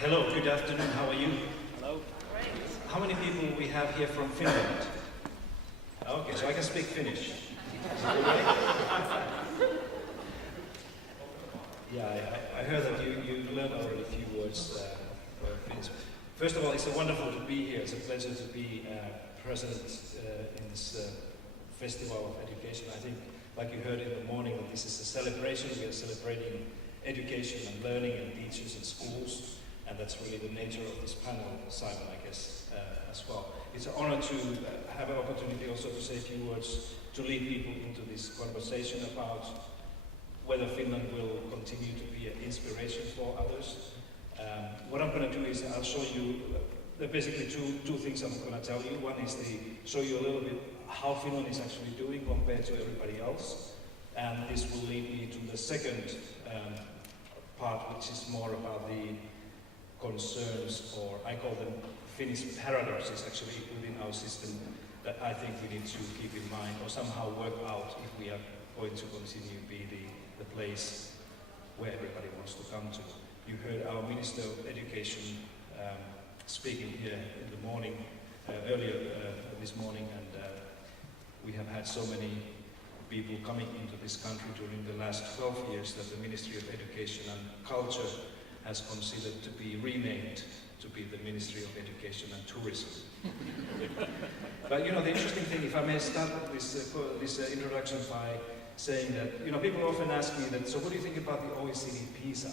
Hello, good afternoon, how are you? Hello. How many people we have here from Finland? Okay, so I can speak Finnish. Yeah, I heard that you learned already a few words of Finnish. First of all, it's wonderful to be here. It's a pleasure to be present in this Festival of Education. I think, like you heard in the morning, that this is a celebration. We are celebrating education and learning and teachers and schools. And that's really the nature of this panel, Simon, I guess, as well. It's an honor to have an opportunity also to say a few words to lead people into this conversation about whether Finland will continue to be an inspiration for others. What I'm going to do is I'll show you basically two things I'm going to tell you. One is to show you a little bit how Finland is actually doing compared to everybody else. And this will lead me to the second part, which is more about the concerns, or I call them Finnish paradoxes actually within our system that I think we need to keep in mind or somehow work out if we are going to continue to be the place where everybody wants to come to. You heard our Minister of Education speaking here in the morning, earlier this morning, and we have had so many people coming into this country during the last 12 years that the Ministry of Education and Culture has considered to be renamed to be the Ministry of Education and Tourism. But you know, the interesting thing, if I may start this introduction by saying that, you know, people often ask me that, so what do you think about the OECD PISA?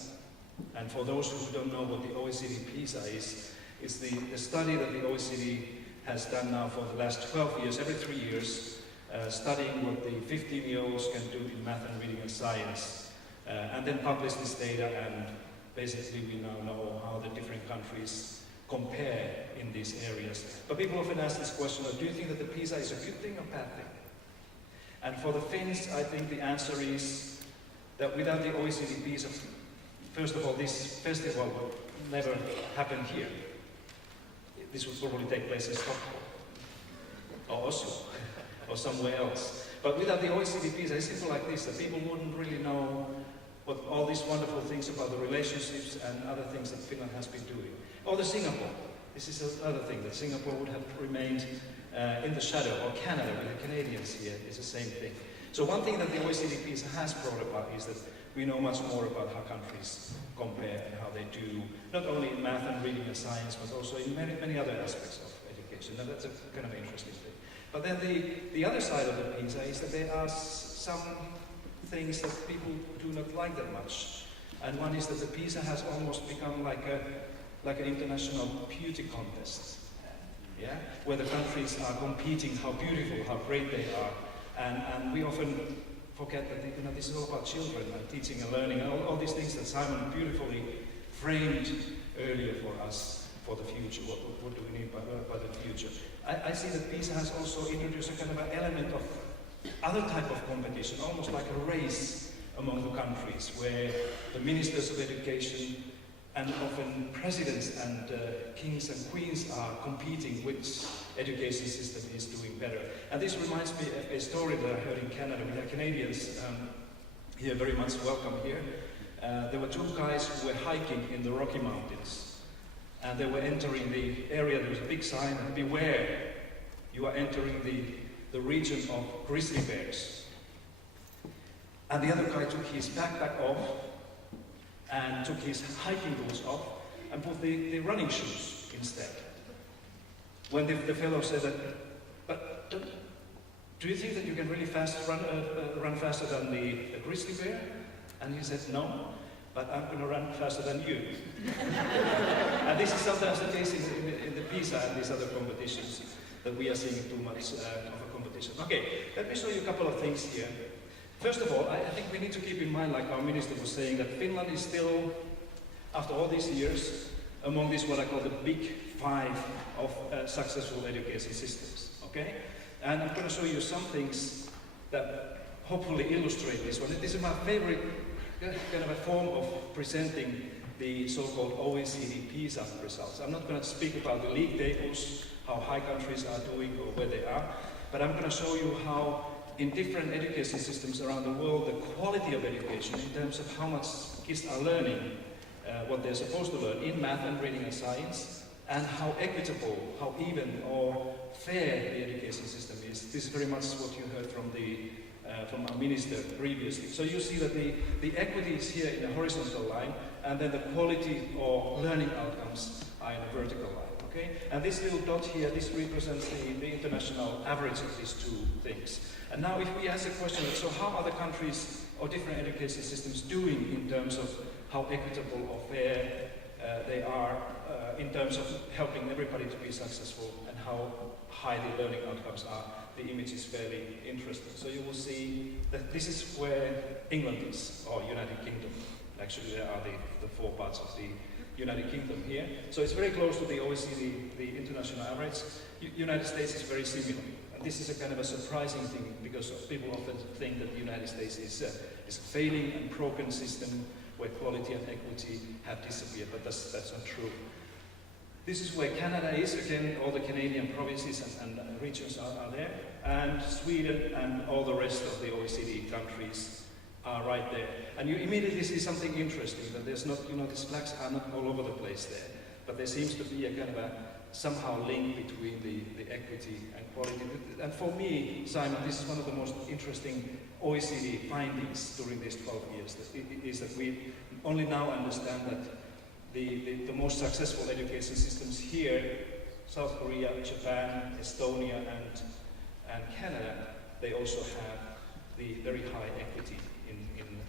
And for those who don't know what the OECD PISA is, it's the study that the OECD has done now for the last 12 years, every 3 years, studying what the 15-year-olds can do in math and reading and science, and then publish this data, and basically we now know how the different countries compare in these areas. But people often ask this question, do you think that the PISA is a good thing or bad thing? And for the Finns, I think the answer is that without the OECD PISA, first of all, this festival would never happen here. This would probably take place in Stockholm, or Oslo, or somewhere else. But without the OECD PISA, it's simple like this, that people wouldn't really know what all these wonderful things about the relationships and other things that Finland has been doing. Or the Singapore. This is another thing, that Singapore would have remained in the shadow, or Canada, with the Canadians here, is the same thing. So one thing that the OECD PISA has brought about is that we know much more about how countries compare and how they do, not only in math and reading and science, but also in many, many other aspects of education. Now that's a kind of interesting thing. But then the other side of the PISA is that there are some things that people do not like that much. And one is that the PISA has almost become like an international beauty contest, yeah, where the countries are competing how beautiful, how great they are, and we often forget that this is all about children and teaching and learning and all these things that Simon beautifully framed earlier for us for the future. What do we need by the future? I see that PISA has also introduced a kind of an element of other type of competition, almost like a race among the countries, where the ministers of education and often presidents and kings and queens are competing which education system is doing better. And this reminds me of a story that I heard in Canada. We have Canadians here, very much welcome here. There were two guys who were hiking in the Rocky Mountains, and they were entering the area. There was a big sign, beware, you are entering the region of grizzly bears. And the other guy took his backpack off and took his hiking boots off and put the running shoes instead. When the fellow said that, but do you think that you can really run faster than the grizzly bear? And he said, no, but I'm going to run faster than you. And this is sometimes the case in the PISA and these other competitions, that we are seeing too much of a competition. Okay, let me show you a couple of things here. First of all, I think we need to keep in mind, like our minister was saying, that Finland is still, after all these years, among these what I call the big five of successful education systems. Okay? And I'm going to show you some things that hopefully illustrate this one. This is my favorite kind of a form of presenting the so-called OECD PISA results. I'm not going to speak about the league tables, how high countries are doing or where they are, but I'm going to show you how in different education systems around the world, the quality of education in terms of how much kids are learning what they're supposed to learn in math and reading and science, and how equitable, how even or fair the education system is. This is very much what you heard from our minister previously. So you see that the equity is here in a horizontal line, and then the quality or learning outcomes are in a vertical line. Okay? And this little dot here, this represents the international average of these two things. And now if we ask a question, so how are the countries or different education systems doing in terms of how equitable or fair they are in terms of helping everybody to be successful, and how high the learning outcomes are, the image is fairly interesting. So you will see that this is where England is, or United Kingdom. Actually, there are the four parts of the United Kingdom here. So it's very close to the OECD, the international average. United States is very similar. And this is a kind of a surprising thing, because people often think that the United States is a failing and broken system where quality and equity have disappeared, but that's not true. This is where Canada is. Again, all the Canadian provinces and regions are there. And Sweden and all the rest of the OECD countries are right there. And you immediately see something interesting, that there's not, these flags are not all over the place there. But there seems to be a kind of a somehow link between the equity and quality. And for me, Simon, this is one of the most interesting OECD findings during these 12 years, is that we only now understand that the most successful education systems here, South Korea, Japan, Estonia, and Canada, they also have the very high equity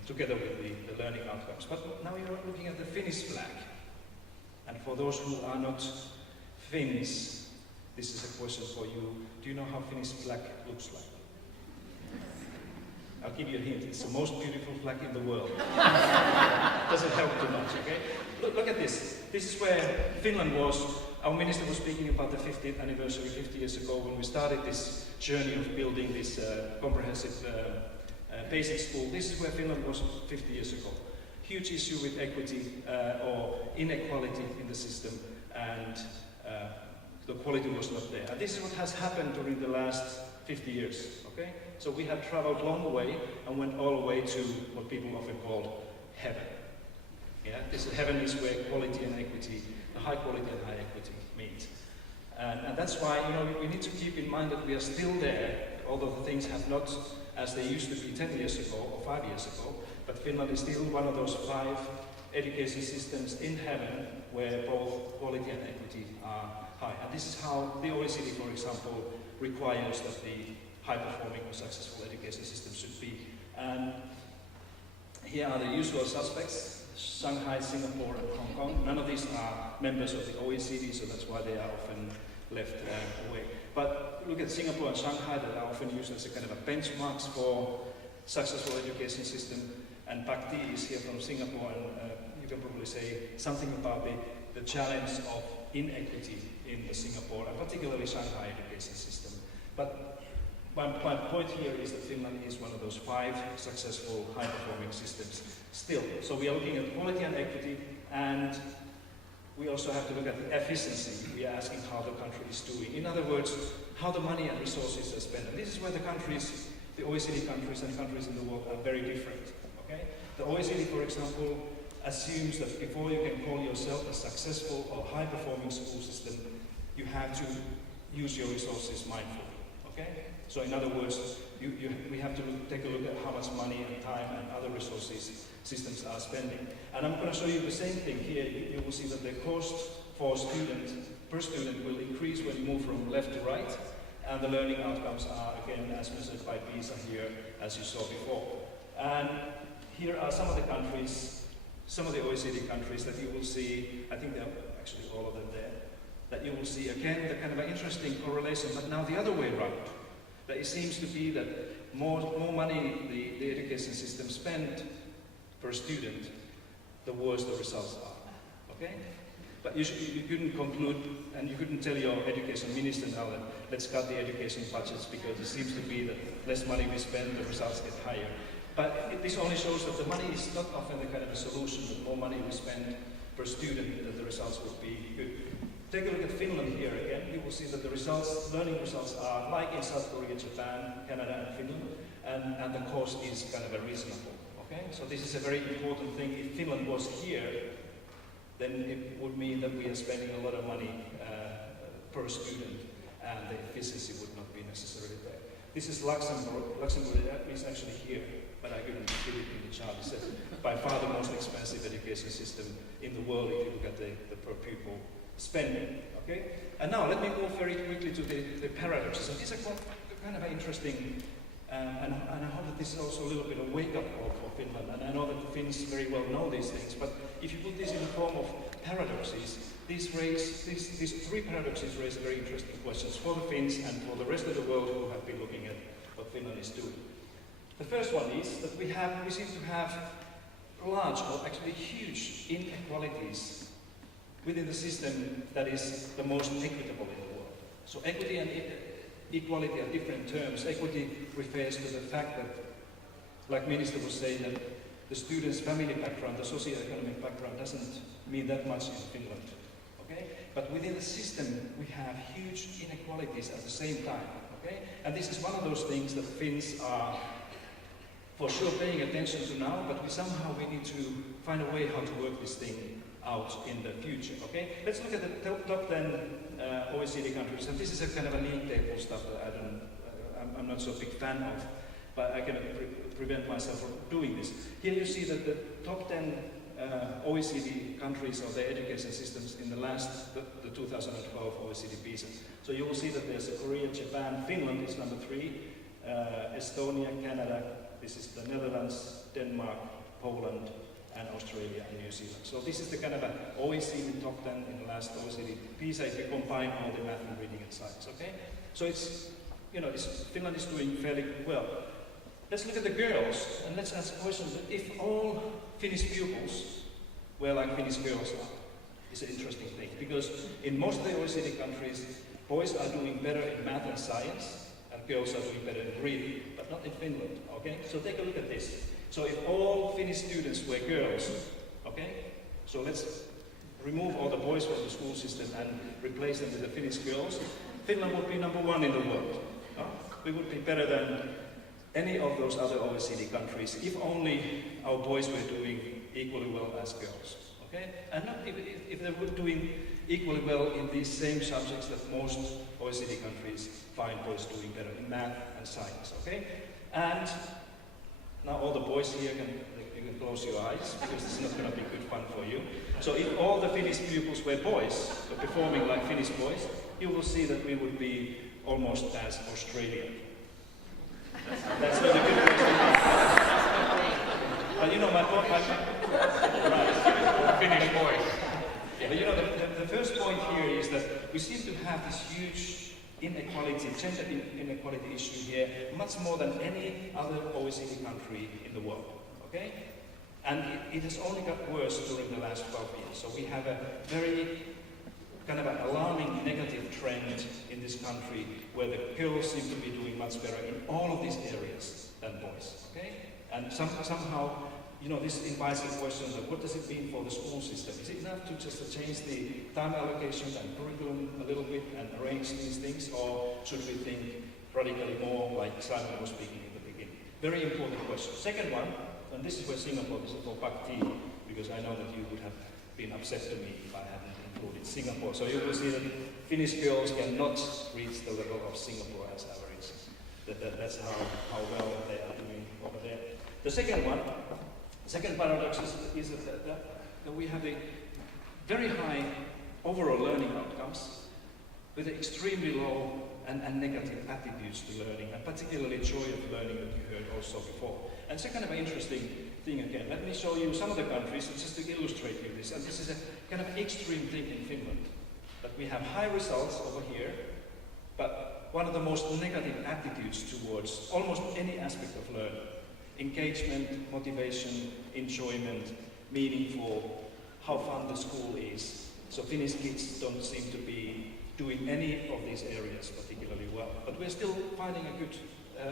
together with the learning outcomes. But now you're looking at the Finnish flag. And for those who are not Finns, this is a question for you. Do you know how Finnish flag looks like? I'll give you a hint. It's the most beautiful flag in the world. Doesn't help too much, okay? Look at this. This is where Finland was. Our minister was speaking about the 50th anniversary 50 years ago, when we started this journey of building this comprehensive basic school. This is where Finland was 50 years ago. Huge issue with equity or inequality in the system, and the quality was not there. And this is what has happened during the last 50 years, okay? So we have traveled a long way and went all the way to what people often call heaven. Yeah? Heaven is where quality and equity, the high quality and high equity meet. And that's why, we need to keep in mind that we are still there, although the things have not as they used to be 10 years ago or 5 years ago, but Finland is still one of those 5 education systems in heaven where both quality and equity are high. And this is how the OECD, for example, requires that the high-performing or successful education system should be. And here are the usual suspects: Shanghai, Singapore, and Hong Kong. None of these are members of the OECD, so that's why they are often left away. But look at Singapore and Shanghai, that are often used as a kind of a benchmarks for successful education system. And Pak T is here from Singapore, and you can probably say something about the challenge of inequity in the Singapore, and particularly Shanghai education system. But my point here is that Finland is one of those 5 successful high-performing systems still. So we are looking at quality and equity, and we also have to look at the efficiency. We are asking how the country is doing. In other words, how the money and resources are spent. And this is where the countries, the OECD countries and countries in the world are very different. Okay? The OECD, for example, assumes that before you can call yourself a successful or high-performing school system, you have to use your resources mindfully. Okay? So in other words, we have to take a look at how much money and time and other resources systems are spending. And I'm going to show you the same thing here. You will see that the cost per student will increase when you move from left to right, and the learning outcomes are, again, as measured by PISA here, as you saw before. And here are some of the countries, some of the OECD countries that you will see. I think there are actually all of them there, that you will see, again, the kind of an interesting correlation, but now the other way around. That it seems to be that more money the education system spend per student, the worse the results are. Okay? But you couldn't conclude, and you couldn't tell your education minister now that let's cut the education budgets, because it seems to be that less money we spend, the results get higher. But this only shows that the money is not often the kind of a solution. The more money we spend per student, that the results would be good. Take a look at Finland here again. You will see that the results, learning results are like in South Korea, Japan, Canada, and Finland, and the cost is kind of a reasonable. Okay? So this is a very important thing. If Finland was here, then it would mean that we are spending a lot of money per student, and the efficiency would not be necessarily there. This is Luxembourg. Luxembourg is actually here, but I couldn't fit it in the chart. It's by far the most expensive education system in the world if you look at the per pupil spending. Okay? And now let me move very quickly to the paradoxes. And these are kind of interesting, and I hope that this is also a little bit of wake-up call for Finland. And I know that the Finns very well know these things, but if you put this in the form of paradoxes, these three paradoxes raise very interesting questions for the Finns and for the rest of the world who have been looking at what Finland is doing. The first one is that we seem to have large, or actually huge, inequalities within the system that is the most equitable in the world. So equity and equality are different terms. Equity refers to the fact that, like Minister was saying, that the student's family background, the socio-economic background doesn't mean that much in Finland. Okay? But within the system, we have huge inequalities at the same time. Okay? And this is one of those things that Finns are for sure paying attention to now, but we need to find a way how to work this thing out in the future. Okay? Let's look at the top 10 OECD countries, and this is a kind of a league table stuff that I'm not so big fan of, but I can prevent myself from doing this. Here you see that the top 10 OECD countries or their education systems in the 2012 OECD PISA. So you will see that there's Korea, Japan, Finland is number 3, Estonia, Canada, this is the Netherlands, Denmark, Poland, and Australia and New Zealand. So this is the kind of an OECD top 10 in the last OECD PISA if you combine all the math and reading and science, okay? So it's, Finland is doing fairly well. Let's look at the girls, and let's ask a question. If all Finnish pupils were like Finnish girls are, it's an interesting thing, because in most of the OECD countries, boys are doing better in math and science, and girls are doing better in reading, but not in Finland, okay? So take a look at this. So if all Finnish students were girls, okay? So let's remove all the boys from the school system and replace them with the Finnish girls. Finland would be number 1 in the world. No? We would be better than any of those other OECD countries if only our boys were doing equally well as girls. Okay? And not if they were doing equally well in these same subjects that most OECD countries find boys doing better in math and science. Okay? And now all the boys here you can close your eyes because it's not going to be good fun for you. So if all the Finnish pupils were boys, performing like Finnish boys, you will see that we would be almost as Australian. That's not a good question. But you know my point. Right. Finnish boys. Yeah. But you know the first point here is that we seem to have this huge inequality, gender inequality issue here, much more than any other OECD country in the world. Okay? And it has only got worse during the last 12 years. So we have a very kind of an alarming negative trend in this country where the girls seem to be doing much better in all of these areas than boys. Okay? And somehow, this invites the question of what does it mean for the school system? Is it enough to just change the time allocation and curriculum a little bit and arrange these things, or should we think radically more like Simon was speaking in the beginning? Very important question. Second one, and this is where Singapore, this is for Pak-T, because I know that you would have been upset to me if I hadn't included Singapore. So you will see that Finnish girls cannot reach the level of Singapore as average. That's how well they are doing over there. The second paradox is that we have a very high overall learning outcomes with extremely low and negative attitudes to learning, and particularly joy of learning that you heard also before. And it's a kind of an interesting thing again. Let me show you some of the countries just to illustrate you this. And this is a kind of extreme thing in Finland, that we have high results over here, but one of the most negative attitudes towards almost any aspect of learning. Engagement, motivation, enjoyment, meaningful, how fun the school is. So Finnish kids don't seem to be doing any of these areas particularly well. But we're still finding a good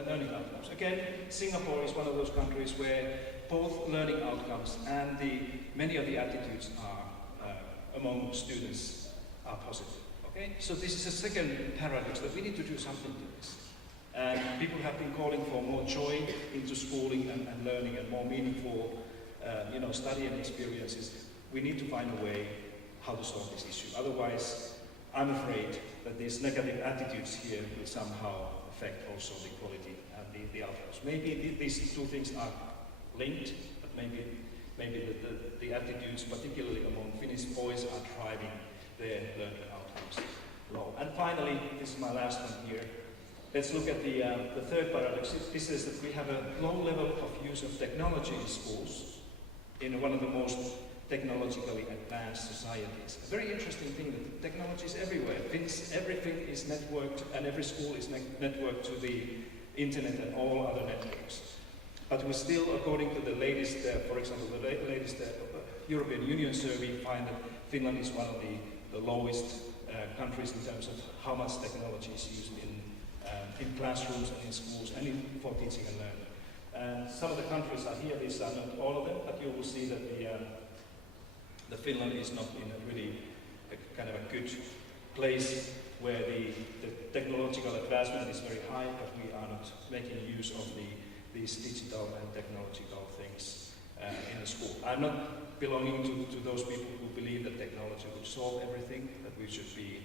learning outcomes. Again, Singapore is one of those countries where both learning outcomes and many of the attitudes among students are positive. Okay? So this is a second paradox that we need to do something to this. And people have been calling for more joy into schooling and learning and more meaningful study and experiences. we need to find a way how to solve this issue. Otherwise, I'm afraid that these negative attitudes here will somehow affect also the quality and the outcomes. Maybe these two things are linked, but maybe the attitudes, particularly among Finnish boys, are driving their learning outcomes low. And finally, this is my last one here. Let's look at the third paradox. This is that we have a low level of use of technology in schools in one of the most technologically advanced societies. A very interesting thing that technology is everywhere. Everything is networked, and every school is networked to the internet and all other networks. But we still, according to the latest, for example, the latest European Union survey, find that Finland is one of the lowest countries in terms of how much technology is used in classrooms and in schools and for teaching and learning. Some of the countries are here, these are not all of them, but you will see that the Finland is not in a really kind of a good place where the technological advancement is very high, but we are not making use of these digital and technological things in the school. I'm not belonging to those people who believe that technology would solve everything, that we should be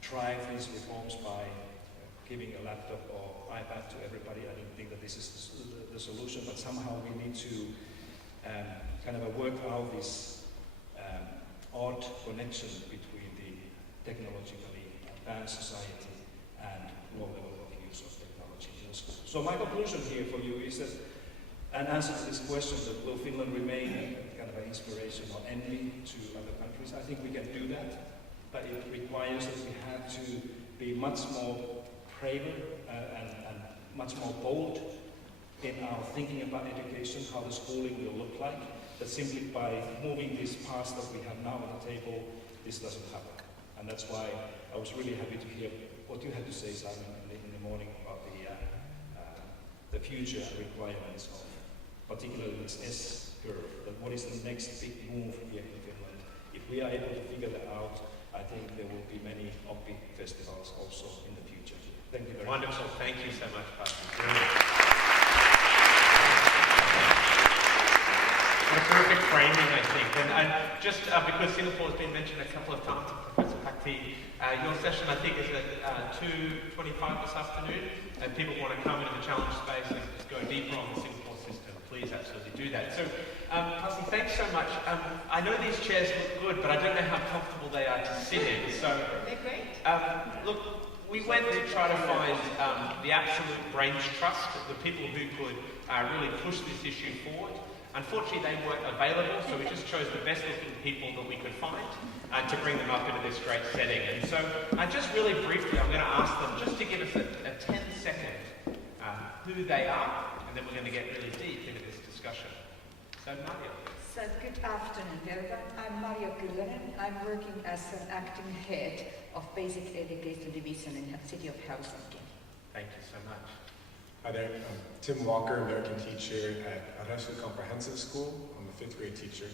trying these reforms by giving a laptop or iPad to everybody. I don't think that this is the solution, but somehow we need to kind of work out this odd connection between the technologically advanced society and low level of use of technology in the school. So my conclusion here for you is that an answer to this question, that will Finland remain kind of an inspiration or envy to other countries? I think we can do that, but it requires that we have to be much more braver and much more bold in our thinking about education, how the schooling will look like. That simply by moving this past that we have now on the table, this doesn't happen. And that's why I was really happy to hear what you had to say, Simon, in the morning about the future requirements of particularly this S-curve, that what is the next big move here in Finland. If we are able to figure that out, I think there will be many OPPI festivals also in the future. Thank you very much. Wonderful. Thank you so much, Pasi. A perfect framing, I think. And just because Singapore has been mentioned a couple of times, Professor Pakti, your session I think is at 2:25 this afternoon, and people want to come into the challenge space and just go deeper on the Singapore system. Please absolutely do that. So, Pasi, thanks so much. I know these chairs look good, but I don't know how comfortable they are to sit in. So, they're great. Look, we went to try to find the absolute brains trust, the people who could really push this issue forward. Unfortunately, they weren't available, so we just chose the best-looking people that we could find to bring them up into this great setting. And so, just really briefly, I'm going to ask them just to give us a 10-second who they are, and then we're going to get really deep into this discussion. So, Mario. So, good afternoon, everyone. I'm Mario Kyllönen. I'm working as an acting head of Basic Education Division in the city of Helsinki. Thank you so much. Hi there, I'm Tim Walker, American teacher at Arashu Comprehensive School. I'm a 5th grade teacher.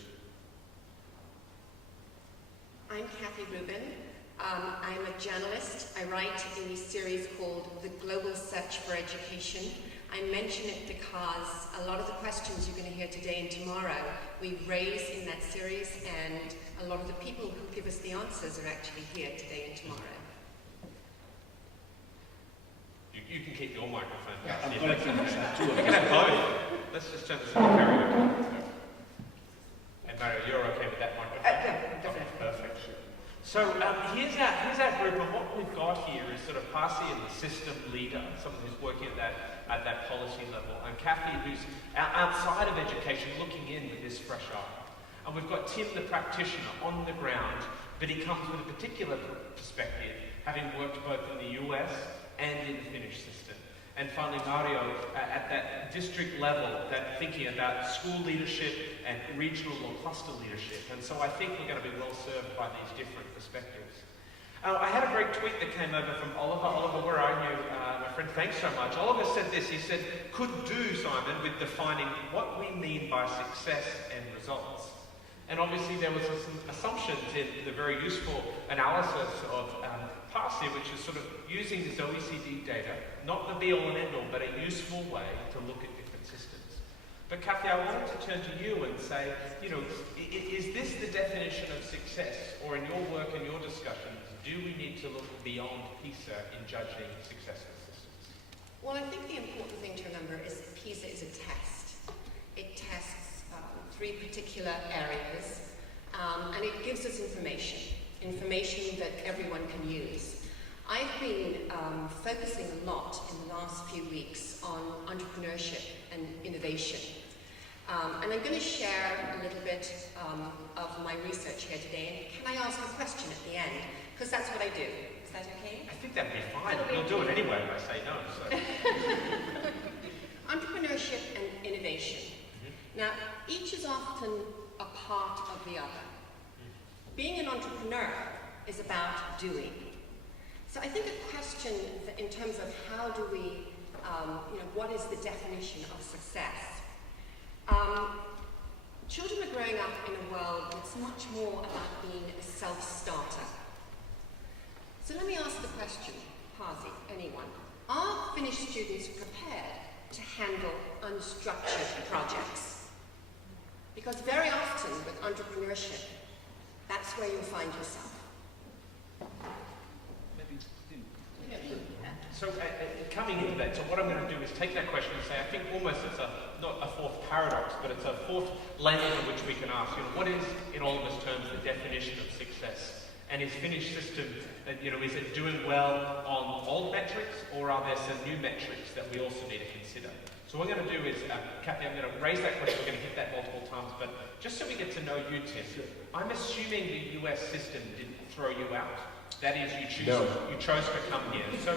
I'm Kathy Rubin. I'm a journalist. I write in a series called The Global Search for Education. I mention it because a lot of the questions you're going to hear today and tomorrow we raise in that series, and a lot of the people who give us the answers are actually here today and tomorrow. You can keep your microphone. Yeah, I'm collecting two of We can have both. Let's just turn this into karaoke. And Mario, you're okay with that microphone? Yeah, definitely. Perfect. So here's our group, and what we've got here is sort of Pasi and the system leader, someone who's working at that policy level, and Kathy, who's outside of education, looking in with this fresh eye. And we've got Tim, the practitioner, on the ground, but he comes with a particular perspective, having worked both in the US and in the Finnish system. And finally, Mario, at that district level, that thinking about school leadership and regional or cluster leadership. And so I think we're going to be well served by these different perspectives. I had a great tweet that came over from Oliver. Oliver, where are you, my friend? Thanks so much. Oliver said this. He said, could do, Simon, with defining what we mean by success and results. And obviously there was some assumptions in the very useful analysis of Pasi, which is sort of using this OECD data, not the be-all and end-all, but a useful way to look at different systems. But Kathy, I wanted to turn to you and say, you know, is this the definition of success? Or in your work and your discussions, do we need to look beyond PISA in judging successful systems? Well, I think the important thing to remember is that PISA is a test. It tests 3 particular areas, and it gives us information that everyone can use. I've been focusing a lot in the last few weeks on entrepreneurship and innovation. And I'm going to share a little bit of my research here today. And can I ask a question at the end? Because that's what I do. Is that okay? I think that'd be fine. You'll do it anyway if I say no. So. Entrepreneurship and innovation. Now, each is often a part of the other. Being an entrepreneur is about doing. So I think a question in terms of how do we, what is the definition of success? Children are growing up in a world that's much more about being a self-starter. So let me ask the question, Pasi, anyone. Are Finnish students prepared to handle unstructured projects? Because very often with entrepreneurship, that's where you'll find yourself. So coming into that, so what I'm going to do is take that question and say, I think almost it's not a fourth paradox, but it's a fourth lens in which we can ask, what is, in all of us terms, the definition of success? And is Finnish system, is it doing well on old metrics, or are there some new metrics that we also need to consider? So what we're going to do is, Kathy, I'm going to raise that question, we're going to hit that multiple times, but just so we get to know you, Tim, I'm assuming the US system didn't throw you out. That is, you chose to come here. So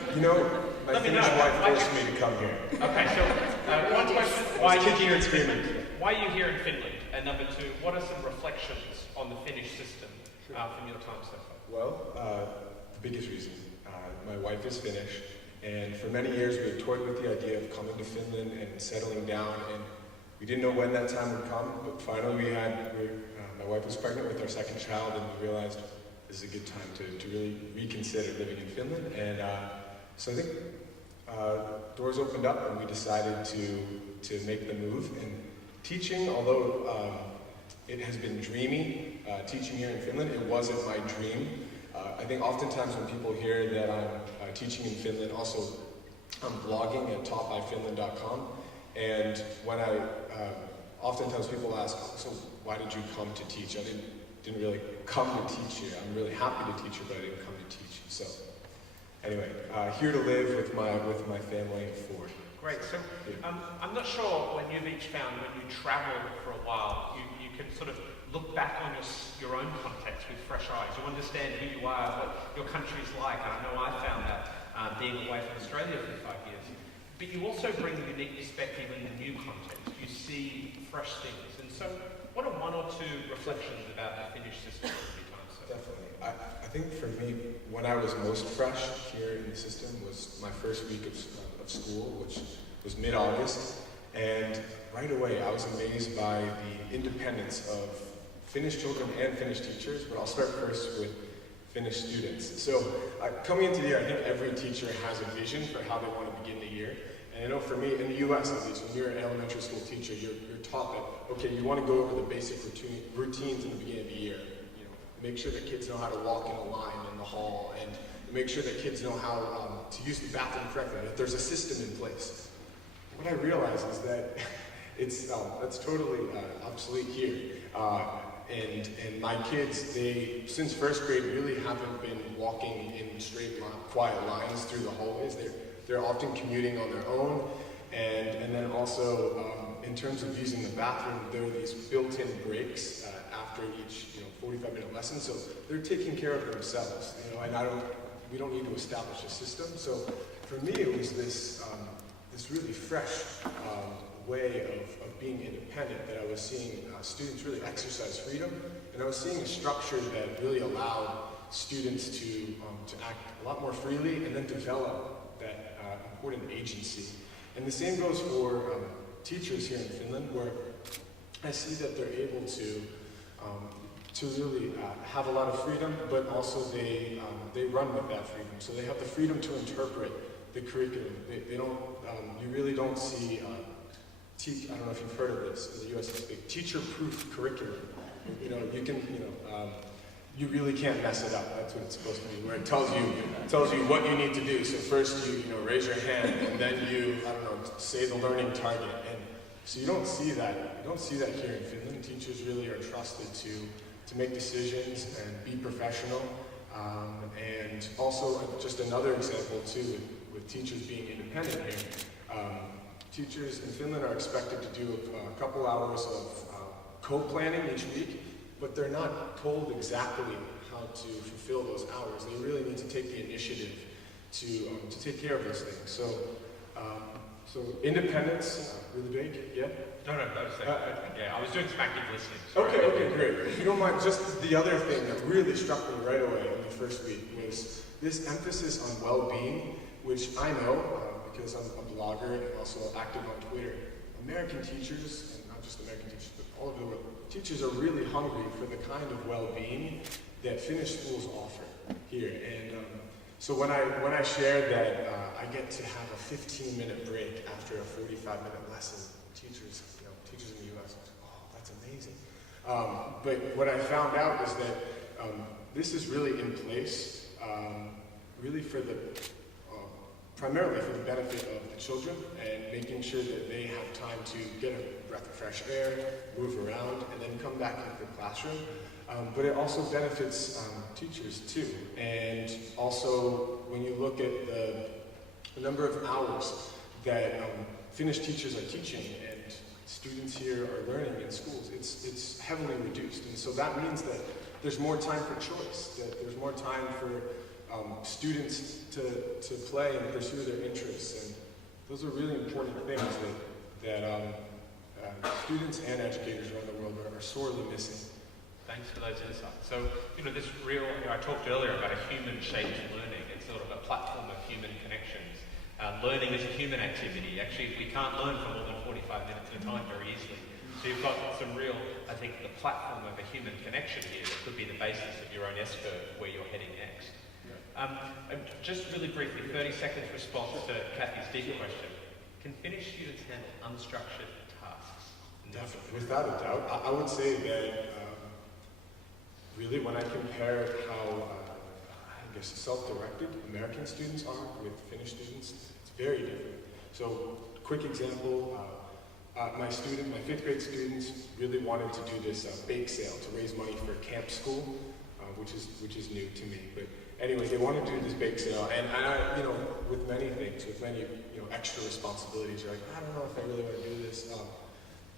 my Finnish wife forced me to come here. Okay, so one question: why are you here in Finland? Why are you here in Finland? And number 2, what are some reflections on the Finnish system from your time so far? Well, the biggest reason, my wife is Finnish, and for many years we had toyed with the idea of coming to Finland and settling down, and we didn't know when that time would come, but finally my wife was pregnant with our second child, and we realized this is a good time to really reconsider living in Finland. And so I think doors opened up and we decided to make the move. And teaching, although it has been dreamy, teaching here in Finland, it wasn't my dream. I think oftentimes when people hear that I'm teaching in Finland, also I'm blogging at taught-by-finland.com. And when oftentimes people ask, so why did you come to teach? I didn't really come to teach here. I'm really happy to teach you, but I didn't come to teach you. So, anyway, here to live with my family of 4. Great. So, I'm not sure when you've each found when you travel for a while, you can sort of look back on your own context with fresh eyes. You understand who you are, what your country's like. And I know I found that being away from Australia for 5 years. But you also bring a unique perspective in the new context. You see fresh things, and so. What are 1 or 2 reflections about the Finnish system of your time? So? Definitely. I think for me, when I was most fresh here in the system was my first week of school, which was mid-August. And right away, I was amazed by the independence of Finnish children and Finnish teachers, but I'll start first with Finnish students. So coming into the year, I think every teacher has a vision for how they want to begin the year. And I know for me, in the US at least, when you're an elementary school teacher, you're taught that, okay, you want to go over the basic routines in the beginning of the year. Make sure that kids know how to walk in a line in the hall, and make sure that kids know how to use the bathroom correctly, that there's a system in place. What I realize is that that's totally obsolete here. And my kids, since first grade, really haven't been walking in straight, quiet lines through the hallways. They're often commuting on their own, and then also in terms of using the bathroom, there are these built-in breaks after each 45-minute lesson, so they're taking care of themselves. And we don't need to establish a system. So for me, it was this really fresh way of being independent that I was seeing students really exercise freedom, and I was seeing a structure that really allowed students to act a lot more freely and then develop that important agency. And the same goes for teachers here in Finland, where I see that they're able to really have a lot of freedom, but also they run with that freedom. So they have the freedom to interpret the curriculum. They don't. You really don't see I don't know if you've heard of this, in the US it's big, teacher-proof curriculum. You know, you can, you really can't mess it up. That's what it's supposed to be, where it tells you what you need to do. So first you raise your hand, and then you, say the learning target. And so you don't see that. You don't see that here in Finland. Teachers really are trusted to make decisions and be professional. And also, just another example too, with teachers being independent here. Teachers in Finland are expected to do a couple hours of co-planning each week, but they're not told exactly how to fulfill those hours. They really need to take the initiative to take care of those things. So independence, really big, yeah? No, yeah, I was doing some active listening. Okay, great. If you don't mind, just the other thing that really struck me right away in the first week was this emphasis on well-being, which I know, because I'm a blogger and also active on Twitter. American teachers, and not just American teachers, but all over the world, teachers are really hungry for the kind of well-being that Finnish schools offer here. And so when I shared that I get to have a 15-minute break after a 45-minute lesson, teachers in the US, oh, that's amazing. But what I found out was that this is really in place, really for primarily for the benefit of the children and making sure that they have time to get a breath of fresh air, move around, and then come back into the classroom. But it also benefits teachers too. And also, when you look at the number of hours that Finnish teachers are teaching and students here are learning in schools, it's heavily reduced. And so that means that there's more time for choice, that there's more time for students to play and pursue their interests. And those are really important things that students and educators around the world are sorely missing. Thanks for those insights. So, this real, I talked earlier about a human-shaped learning. It's sort of a platform of human connections. Learning is a human activity. Actually, we can't learn for more than 45 minutes at a time very easily. So you've got some real, I think, the platform of a human connection here that could be the basis of your own S-curve where you're heading next. Just really briefly, 30 seconds response to Kathy's deeper question. Can Finnish students handle unstructured tasks? Definitely, without a doubt. I would say that really when I compare how, self-directed American students are with Finnish students, it's very different. So, quick example, my 5th grade students really wanted to do this bake sale to raise money for camp school, which is new to me. But anyway, they wanted to do this bake sale, and I, with many things, with many, extra responsibilities, you're like, I don't know if I really want to do this.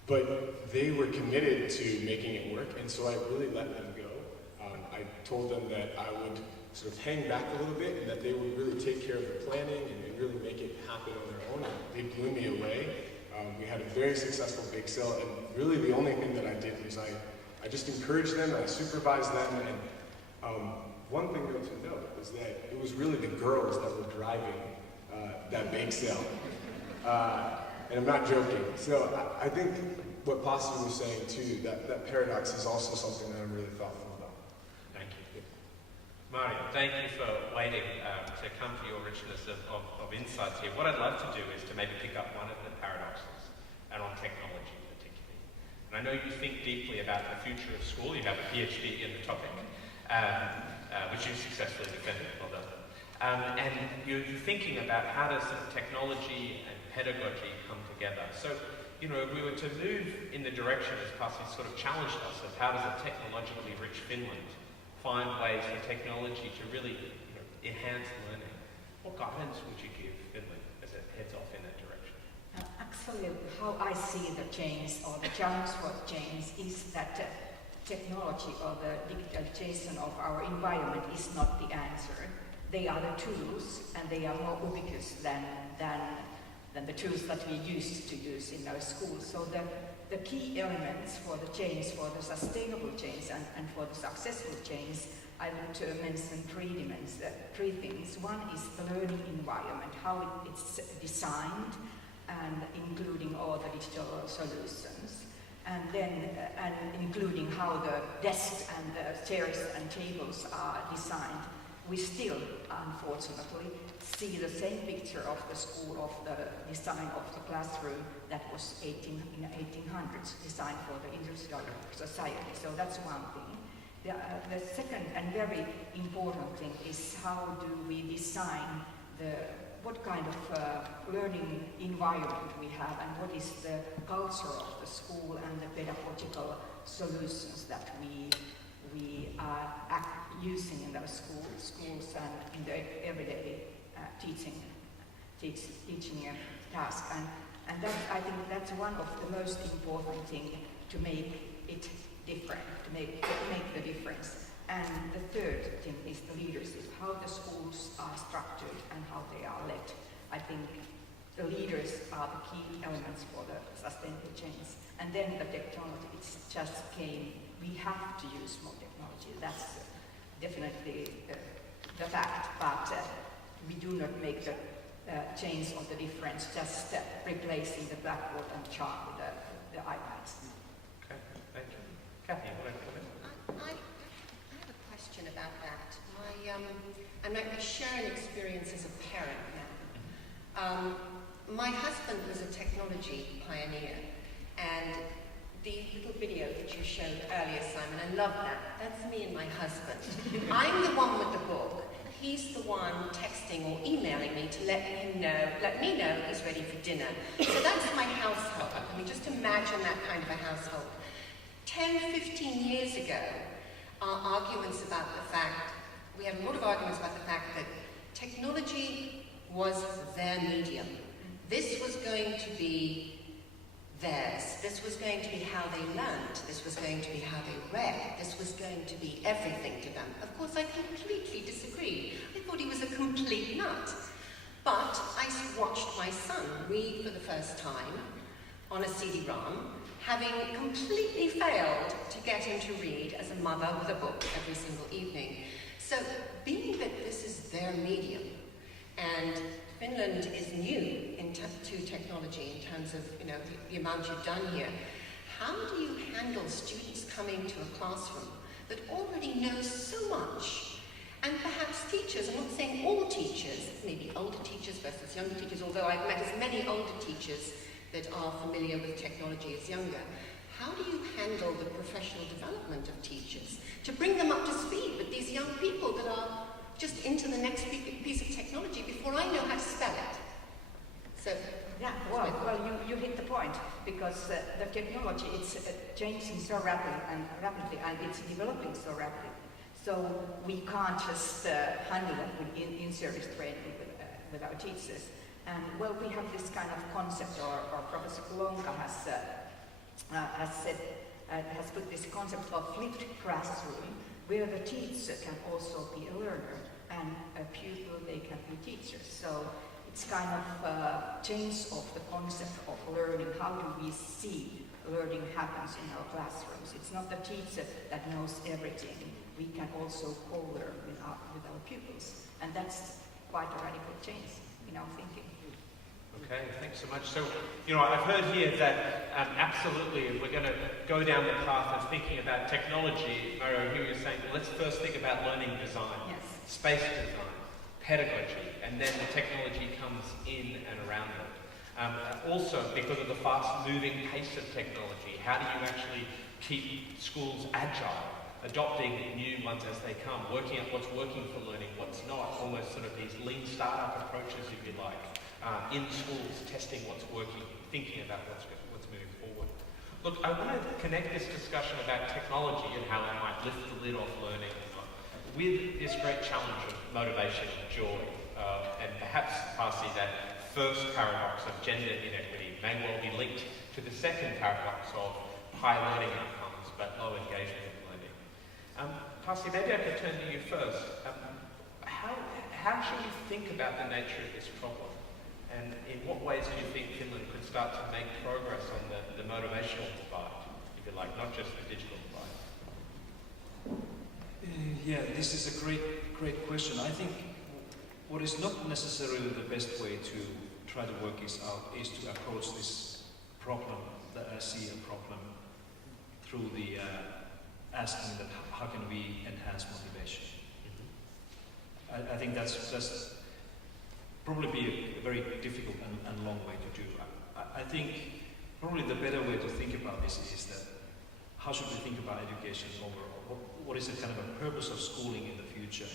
But they were committed to making it work, and so I really let them go. I told them that I would sort of hang back a little bit, and that they would really take care of the planning and really make it happen on their own. And they blew me away. We had a very successful bake sale, and really the only thing that I did was I just encouraged them, I supervised them, and one thing to note was that it was really the girls that were driving that bake sale. And I'm not joking. So I think what Pasi was saying too, that paradox is also something that I'm really thoughtful about. Thank you. Mario, thank you for waiting to come to your richness of insights here. What I'd love to do is to maybe pick up one of the paradoxes, and on technology particularly. And I know you think deeply about the future of school. You have a PhD in the topic, which you successfully defended. Well done. And you're thinking about how does technology and pedagogy come together. So, if we were to move in the direction, as Pasi sort of challenged us, of how does a technologically rich Finland find ways for technology to really enhance learning, what guidance would you give Finland as it heads off in that direction? Actually, how I see the change or the challenge for change is that technology or the digitalization of our environment is not the answer. They are the tools, and they are more ubiquitous than the tools that we used to use in our schools. So the key elements for the change, for the sustainable change and for the successful change, I would mention three things. One is the learning environment, how it's designed, and including all the digital solutions. And then including how the desks and the chairs and tables are designed. we still, unfortunately, see the same picture of the school, of the design of the classroom that was in the 1800s, designed for the industrial society. So that's one thing. The second and very important thing is how do we design what kind of learning environment we have, and what is the culture of the school and the pedagogical solutions that we are using in our schools and in the everyday teaching task. And that, I think that's one of the most important things to make it different, to make the difference. And the third thing is the leadership, how the schools are structured and how they are led. I think the leaders are the key elements for the sustainable change. And then the technology, it's just came, we have to use more technology. That's definitely the fact, but we do not make the change or the difference just replacing the blackboard and chalk with the iPads. Okay, thank you. Kathy, you want to comment? I have a question about that. I'm going to share an experience as a parent now. My husband was a technology pioneer, and the little video that you showed earlier, Simon, I love that. That's me and my husband. I'm the one with the book. He's the one texting or emailing me to let me know he's ready for dinner. So that's my household. I mean, just imagine that kind of a household. 10, 15 years ago, our arguments about the fact, we had a lot of arguments about the fact that technology was their medium. This was going to be theirs. This was going to be how they learned. This was going to be how they read. This was going to be everything to them. Of course, I completely disagreed. I thought he was a complete nut. But I watched my son read for the first time on a CD-ROM, having completely failed to get him to read as a mother with a book every single evening. So, being that this is their medium, and Finland is new to technology in terms of the amount you've done here, how do you handle students coming to a classroom that already knows so much, and perhaps teachers, I'm not saying all teachers, maybe older teachers versus younger teachers, although I've met as many older teachers that are familiar with technology as younger. How do you handle the professional development of teachers to bring them up to speed with these young people that are just into the next piece of technology before I know how to spell it? So, yeah, well, you hit the point, because the technology, it's changing so rapidly, and it's developing so rapidly. So we can't just handle it with in-service training with our teachers. And well, we have this kind of concept, or Professor Kulonka has put this concept of flipped classroom, where the teacher can also be a learner, and a pupil, they can be teachers. So it's kind of change of the concept of learning. How do we see learning happens in our classrooms? It's not the teacher that knows everything. We can also co-learn with our pupils, and that's quite a radical change in our thinking. Okay, thanks so much. So, I've heard here that absolutely, if we're going to go down the path of thinking about technology, Mario, here you're saying, well, let's first think about learning design, Yes. space design, pedagogy, and then the technology comes in and around it. Also, because of the fast-moving pace of technology, how do you actually keep schools agile, adopting new ones as they come, working out what's working for learning, what's not, almost sort of these lean startup approaches, if you like, in schools, testing what's working, thinking about what's moving forward. Look, I want to connect this discussion about technology and how it might lift the lid off learning with this great challenge of motivation and joy, and perhaps, Pasi, that first paradox of gender inequity may well be linked to the second paradox of high learning outcomes but low engagement in learning. Pasi, maybe I could turn to you first. How should we think about the nature of this problem? And in what ways do you think Finland could start to make progress on the motivational divide, if you like, not just the digital divide? Yeah, this is a great question. I think what is not necessarily the best way to try to work this out is to approach this problem that I see a problem through the asking that how can we enhance motivation. I think that's probably be a very difficult and long way to do. I think probably the better way to think about this is that how should we think about education overall? What is the kind of a purpose of schooling in the future?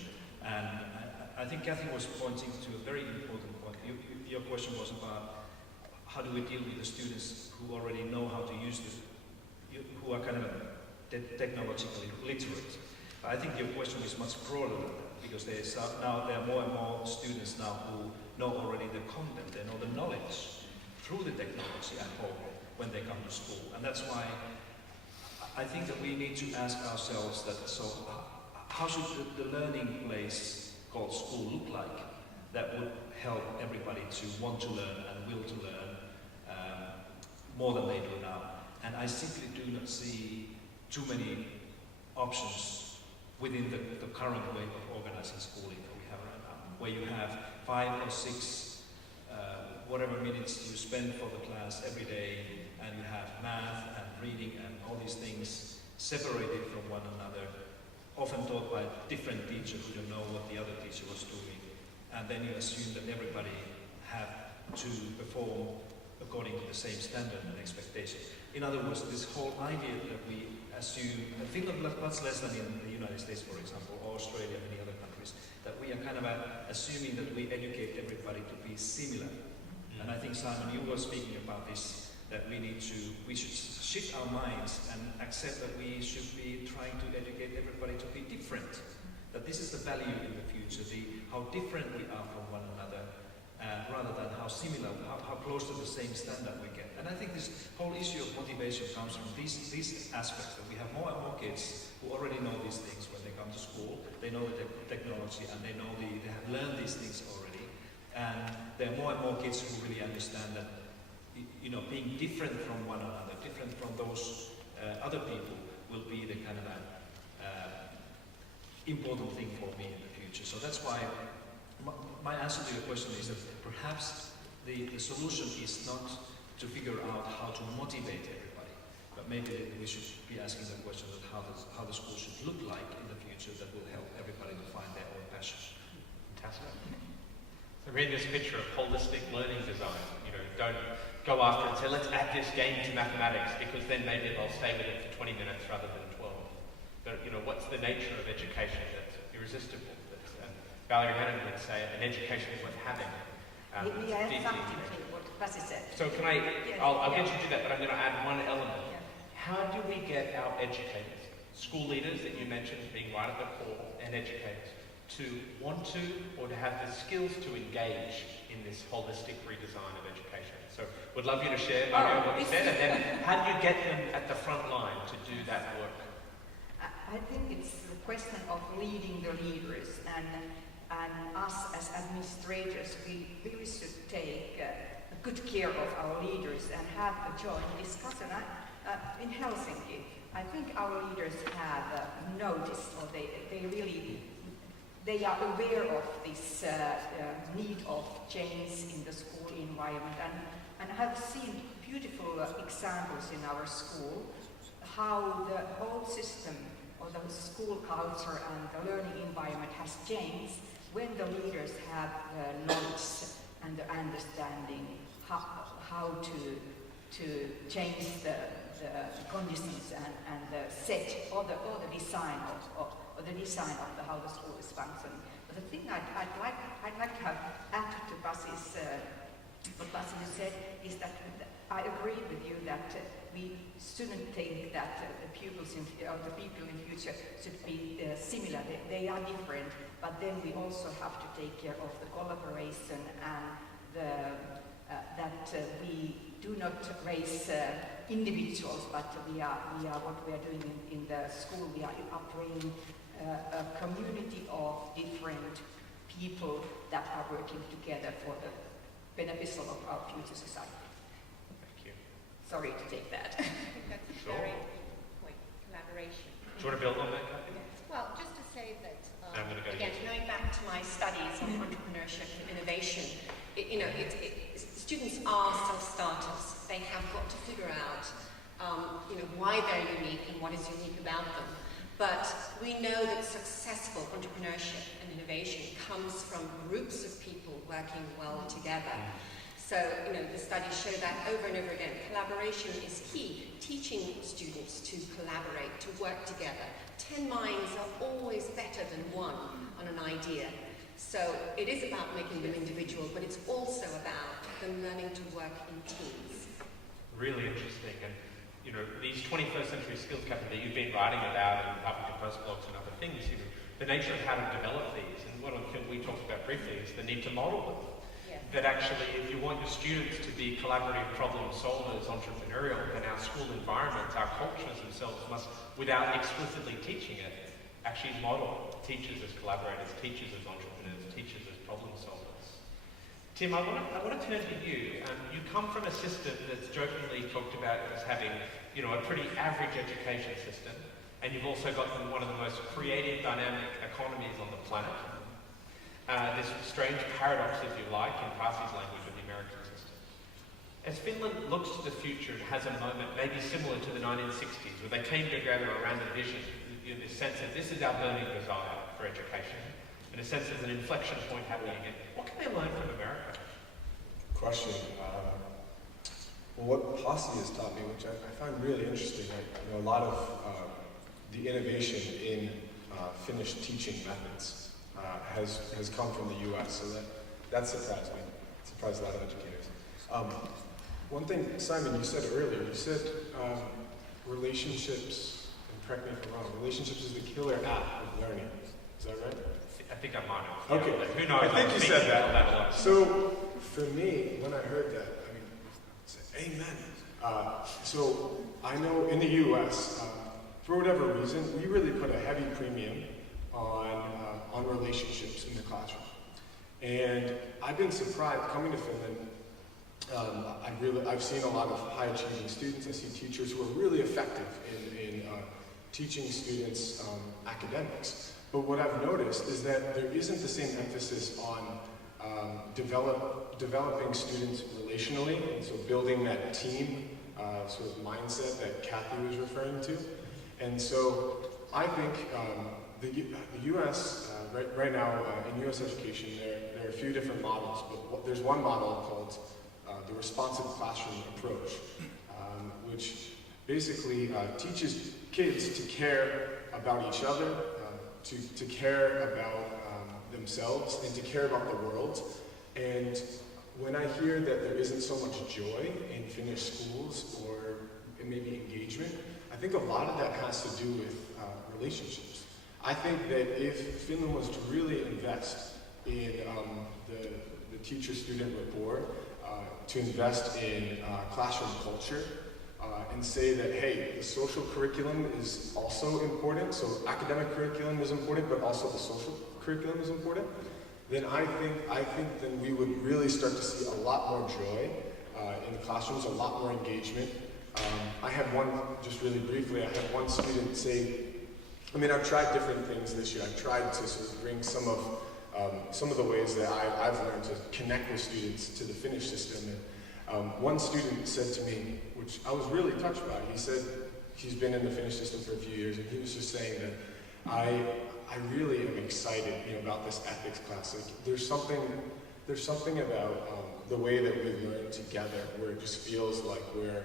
And I think Kathy was pointing to a very important point. Your question was about how do we deal with the students who already know how to use this, who are kind of technologically literate. I think your question is much broader than that, because there are more and more students now who know already the content, they know the knowledge through the technology at home when they come to school. And that's why I think that we need to ask ourselves that, so how should the learning place called school look like that would help everybody to want to learn and will to learn more than they do now? And I simply do not see too many options within the current way of organizing schooling that we have right now, where you have 5 or 6 whatever minutes you spend for the class every day, and you have math and reading and all these things separated from one another, often taught by different teachers who don't know what the other teacher was doing, and then you assume that everybody have to perform according to the same standard and expectation. In other words, this whole idea that we assume, and Finland much less than in the United States, for example, or Australia and many other countries, that we are kind of assuming that we educate everybody to be similar. And I think, Simon, you were speaking about this, that we should shift our minds and accept that we should be trying to educate everybody to be different. That this is the value in the future, how different we are from one another, rather than how similar, how close to the same standard we get. And I think this whole issue of motivation comes from these aspects, that we have more and more kids who already know these things when they come to school. They know the technology, and they have learned these things already. And there are more and more kids who really understand that, being different from one another, different from those other people, will be the kind of important thing for me in the future. So that's why my answer to your question is that perhaps the solution is not to figure out how to motivate everybody, but maybe we should be asking the question of how the school should look like in the future that will help everybody to find their own passion. Fantastic. So read this picture of holistic learning design. Don't go after and say, let's add this game to mathematics, because then maybe they'll stay with it for 20 minutes rather than 12. But, what's the nature of education that's irresistible? Valerie Hannon would say an education is worth having. We add something to what Pasi said. So can I, Yes, I'll get you to do that, but I'm going to add one element. Yeah. How do we get our educators, school leaders that you mentioned being right at the core, and educators, to want to or to have the skills to engage in this holistic redesign of education? So would love you to share, Mario, what you said, and then how do you get them at the front line to do that work? I think it's the question of leading the leaders, and us as administrators, we really should take good care of our leaders and have a joint discussion. In Helsinki, I think our leaders have noticed, or they are aware of this need of change in the school environment, and have seen beautiful examples in our school, how the whole system or the school culture and the learning environment has changed when the leaders have the knowledge and the understanding how to change the conditions and the set or the design of how the school is functioning. But the thing I'd like to have added to Pasi's what Pasi said is that I agree with you that we shouldn't think that the pupils or the people in the future should be similar. They are different, but then we also have to take care of the collaboration and that we do not raise individuals, but we are what we are doing in the school. We are upbringing a community of different people that are working together for the beneficial of our future society. Thank you. Sorry to take that. I think that's a Sure. very important point, collaboration. Do you want to build on that, Kathy? Well, just to say that, I'm gonna go again, going back to my studies on entrepreneurship and innovation, students are self-starters. They have got to figure out, why they're unique and what is unique about them. But we know that successful entrepreneurship and innovation comes from groups of people working well together. So, the studies show that over and over again. Collaboration is key. Teaching students to collaborate, to work together. 10 minds are always better than one on an idea. So it is about making them individual, but it's also about them learning to work in teams. Really interesting. And, these 21st century skills, Kathy, that you've been writing about in Huffington Post blogs and other things, the nature of how to develop these, and one of the things we talked about briefly is the need to model them. Yeah. That actually, if you want your students to be collaborative problem solvers, entrepreneurial, then our school environments, our cultures themselves must, without explicitly teaching it, actually model teachers as collaborators, teachers as entrepreneurs, teachers as problem solvers. Tim, I want to turn to you. You come from a system that's jokingly talked about as having, a pretty average education system, and you've also got one of the most creative, dynamic economies on the planet. This strange paradox, if you like, in Parsi's language of the American system. As Finland looks to the future and has a moment maybe similar to the 1960s, where they came together around a vision, this sense that this is our burning desire for education, in a sense there's an inflection point happening again. What can they learn from America? Question. Well, what Pasi has taught me, which I find really interesting, a lot of the innovation in Finnish teaching methods has come from the U.S., so that surprised me. It surprised a lot of educators. One thing, Simon, you said earlier, relationships, and correct me if I'm wrong, relationships is the killer app of learning. Is that right? I think I might have. Okay. Yeah, who knows? I think you said that. A lot. So, for me, when I heard that, I said, amen. So, I know in the U.S., for whatever reason, we really put a heavy premium on relationships in the classroom. And I've been surprised, coming to Finland, I've seen a lot of high-achieving students. I see teachers who are really effective in teaching students academics. But what I've noticed is that there isn't the same emphasis on developing students relationally, and so building that team sort of mindset that Kathy was referring to. And so I think the U.S., right now in U.S. education, there are a few different models, but there's one model called the responsive classroom approach, which basically teaches kids to care about each other, to care about themselves, and to care about the world. And when I hear that there isn't so much joy in Finnish schools, or maybe engagement, I think a lot of that has to do with relationships. I think that if Finland was to really invest in the teacher-student rapport, to invest in classroom culture, and say that, hey, the social curriculum is also important, so academic curriculum is important, but also the social curriculum is important, then I think then we would really start to see a lot more joy in the classrooms, a lot more engagement. I had one, just really briefly, I had one student say, I've tried different things this year. I've tried to sort of bring some of the ways that I've learned to connect with students to the Finnish system. And one student said to me, which I was really touched by, he said he's been in the Finnish system for a few years, and he was just saying that I really am excited, about this ethics class. Like, there's something about the way that we learn together, where it just feels like we're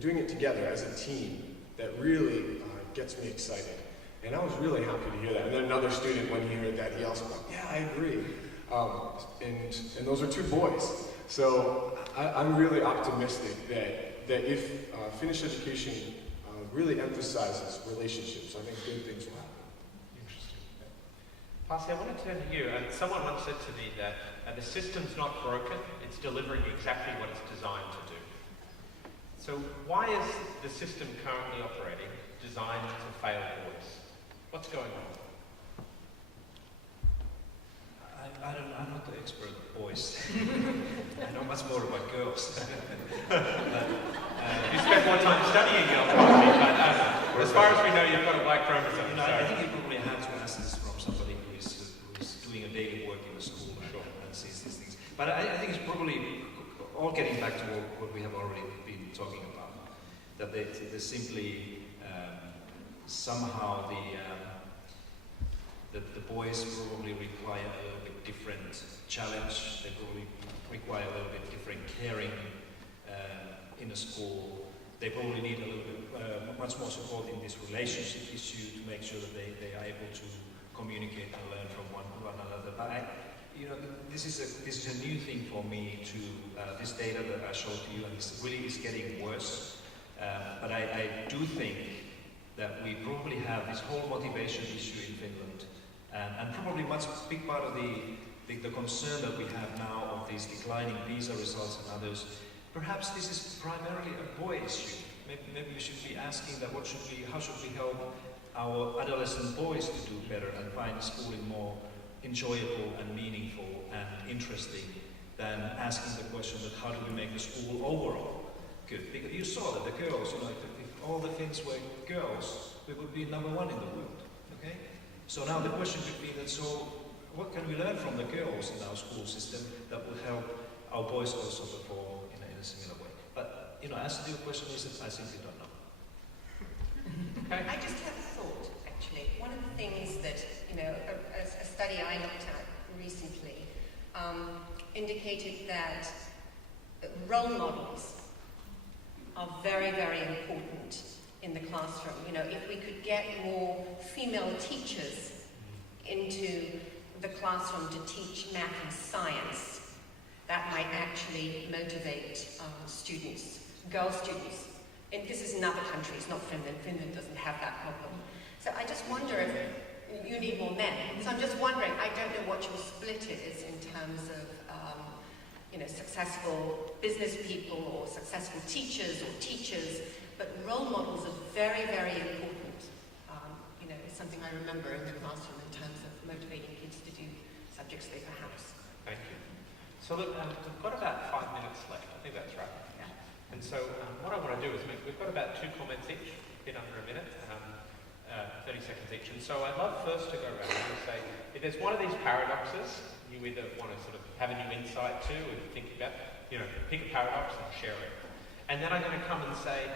doing it together as a team, that really gets me excited. And I was really happy to hear that. And then another student, when he heard that, he also thought, yeah, I agree. And those are two boys. So I'm really optimistic that if Finnish education really emphasizes relationships, I think good things will happen. Interesting. Pasi, I want to turn to you. Someone once said to me that the system's not broken, it's delivering exactly what it's designed to do. So why is the system currently operating designed to fail boys? What's going on? I'm not the expert on boys. I know much more about girls. You spend more time studying girls, probably, but as far as we know, you've got a black chromosome. I think you probably have to ask this from somebody who is doing a daily work in the school and sees these things. But I think it's probably all getting back to what we have already been talking about. That there's simply somehow the boys probably require a little bit different challenge. They probably require a little bit different caring in a school. They probably need a little bit much more support in this relationship issue to make sure that they are able to communicate and learn from one another. But this is a new thing for me to this data that I showed to you, and this really is getting worse. But I do think that we probably have this whole motivation issue in Finland, and probably much big part of the concern that we have now of these declining PISA results and others. Perhaps this is primarily a boy issue. Maybe we should be asking that how should we help our adolescent boys to do better and find schooling more enjoyable and meaningful and interesting than asking the question that how do we make the school overall good? Because you saw that the girls, if all the Finns were girls, we would be number one in the world. Okay? So now the question should be that, so what can we learn from the girls in our school system that would help our boys also perform in a similar way? But answer to your question is that I simply don't know. Okay. I just have a thought, actually. One of the things that, a study I looked at recently indicated that role models are very, very important in the classroom. If we could get more female teachers into the classroom to teach math and science, that might actually motivate students, girl students. And this is in other countries, not Finland. Finland doesn't have that problem. So I just wonder if you need more men. So I'm just wondering, I don't know what your split is in terms of, successful business people or successful teachers, but role models are very, very important. It's something I remember in the classroom in terms of motivating kids to do subjects they perhaps. Thank you. So look, we've got about 5 minutes left. I think that's right. Yeah. And so what I want to do is we've got about 2 comments each, a bit under a minute, 30 seconds each. And so I'd love first to go around and say, if there's one of these paradoxes you either want to sort of have a new insight to and think about, pick a paradox and share it. And then I'm going to come and say,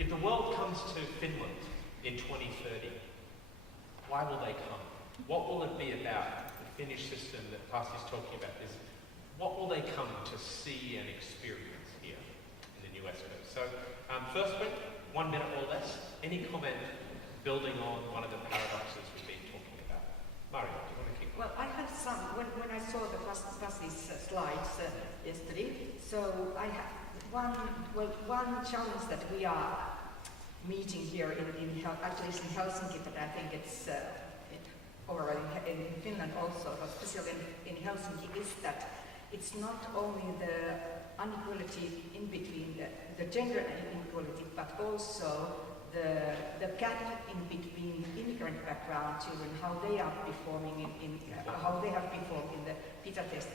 if the world comes to Finland in 2030, why will they come? What will it be about the Finnish system that Pasi is talking about? What will they come to see and experience here in the new SO? So first one, 1 minute or less. Any comment building on one of the paradoxes we've been talking about? Mario, do you want to kick off? Well, I have some, when I saw the Pasi's slides yesterday, so I have one challenge that we are meeting here at least in Helsinki, but I think it's overall in Finland also, but especially in Helsinki, is that it's not only the inequality in between the gender inequality, but also the gap in between immigrant background children, how they are performing how they have performed in the PISA test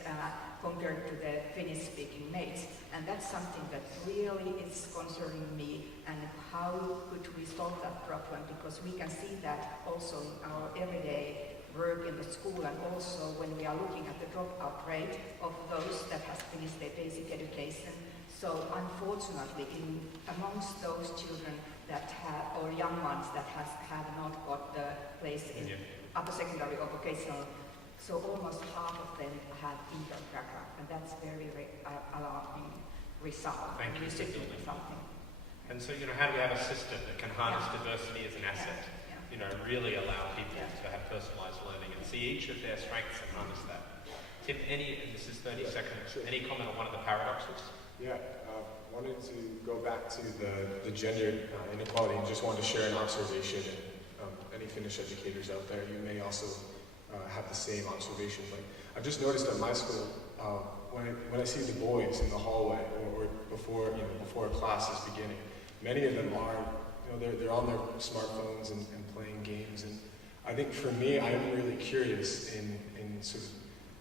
compared to the Finnish-speaking mates, and that's something that really is concerning me. And how could we solve that problem? Because we can see that also in our everyday work in the school, and also when we are looking at the dropout rate of those that has finished their basic education. So unfortunately, amongst those children that have, or young ones that have not got the place in upper secondary or vocational, so almost half of them have immigrant background, and that's very, very alarming result. Thank you. We should do something. And so, how do we have a system that can harness diversity as an asset? Really allow people to have personalised learning and see each of their strengths and harness that. Tim, and this is 30 seconds, sure. Any comment on one of the paradoxes? Yeah, wanted to go back to the gender inequality and just wanted to share an observation. And any Finnish educators out there, you may also have the same observation. Like, I've just noticed at my school, when I see the boys in the hallway or before a class is beginning, many of them are, they're on their smartphones and playing games. And I think for me, I'm really curious in sort of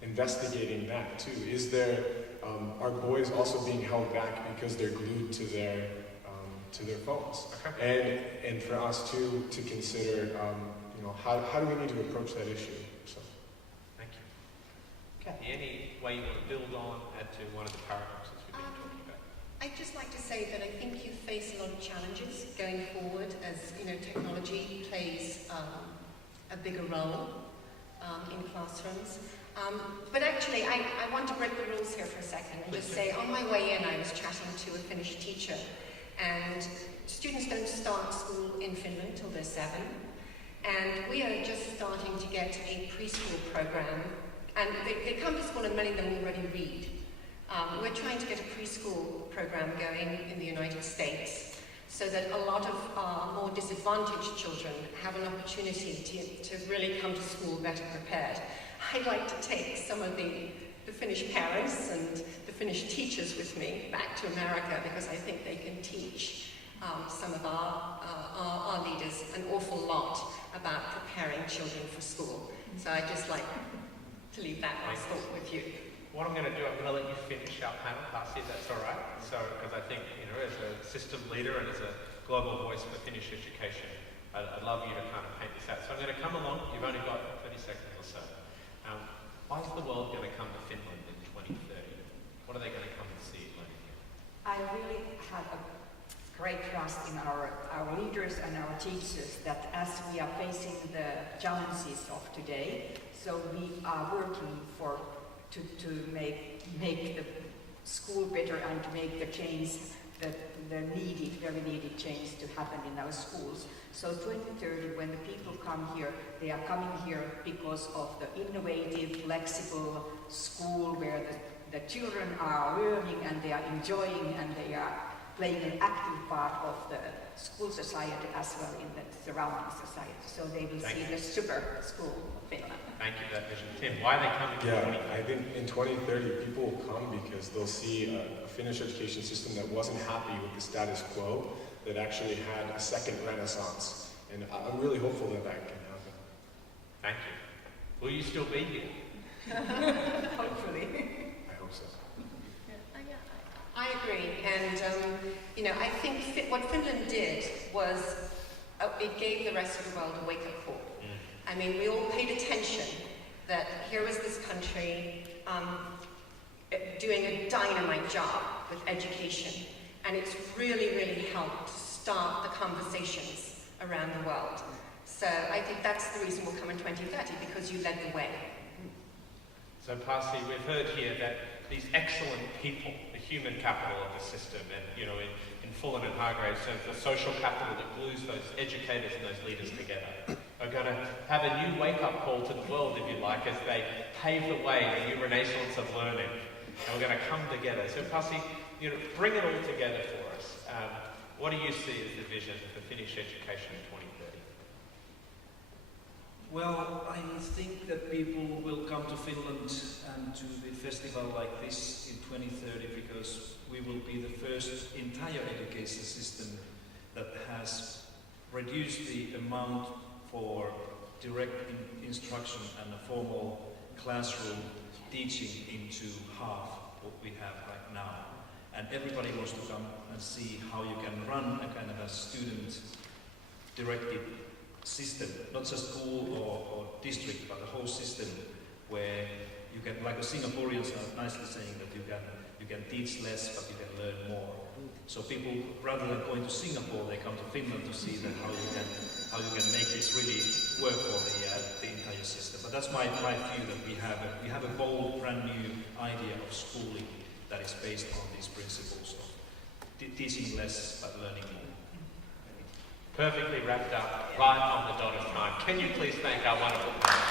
investigating that too. Is there, are boys also being held back because they're glued to their phones? Okay. And for us too to consider, how do we need to approach that issue? So. Thank you. Kathy, any way you want to build on, add to one of the paradoxes we've been talking about? I'd just like to say that I think you face a lot of challenges going forward as, you know, technology plays a bigger role in classrooms. But actually, I want to break the rules here for a second and just say, on my way in, I was chatting to a Finnish teacher, and students don't start school in Finland till they're 7, and we are just starting to get a preschool program, and they come to school and many of them already read. We're trying to get a preschool program going in the United States so that a lot of our more disadvantaged children have an opportunity to really come to school better prepared. I'd like to take some of the Finnish parents and the Finnish teachers with me back to America, because I think they can teach some of our leaders an awful lot about preparing children for school. So I'd just like to leave that last thought with you. What I'm going to do, I'm going to let you finish our panel, Pasi, if that's all right. So, because I think, you know, as a system leader and as a global voice for Finnish education, I'd love you to kind of paint this out. So I'm going to come along. You've only got 30 seconds or so. Why is the world going to come to Finland in 2030? What are they going to come and see? I really have a great trust in our leaders and our teachers that as we are facing the challenges of today, so we are working to make the school better and to make the change, the very needed change to happen in our schools. So 2030, when the people come here, they are coming here because of the innovative, flexible school where the children are learning and they are enjoying and they are playing an active part of the school society as well in the surrounding society. So they will see the super school of Finland. Thank you for that vision. Tim, why are they coming to 2030? I think in 2030 people will come because they'll see a Finnish education system that wasn't happy with the status quo, that actually had a second renaissance. And I'm really hopeful that that can happen. Thank you. Will you still be here? Hopefully. I hope so. I agree, and you know, I think what Finland did was it gave the rest of the world a wake-up call. I mean, we all paid attention that here was this country doing a dynamite job with education, and it's really, really helped start the conversations around the world. So I think that's the reason we'll come in 2030, because you led the way. So, Pasi, we've heard here that these excellent people, the human capital of the system, and, you know, in Fullan and Hargrave, so the social capital that glues those educators and those leaders together, are going to have a new wake-up call to the world, if you like, as they pave the way, the new renaissance of learning. And we're going to come together. So, Pasi, you know, bring it all together for us. What do you see as the vision for Finnish education in 2030? Well, I think that people will come to Finland and to the festival like this in 2030 because we will be the first entire education system that has reduced the amount for direct instruction and a formal classroom teaching into half what we have right now. And everybody wants to come and see how you can run a kind of a student-directed system, not just school or district, but the whole system where you can, like the Singaporeans are nicely saying that you can teach less, but you can learn more. So people, rather than going to Singapore, they come to Finland to see that how you can make this really work for the entire system. But that's my view, that we have a bold, brand new idea of schooling that is based on these principles of teaching less but learning more. Perfectly wrapped up, right on the dot of time. Can you please thank our wonderful panel?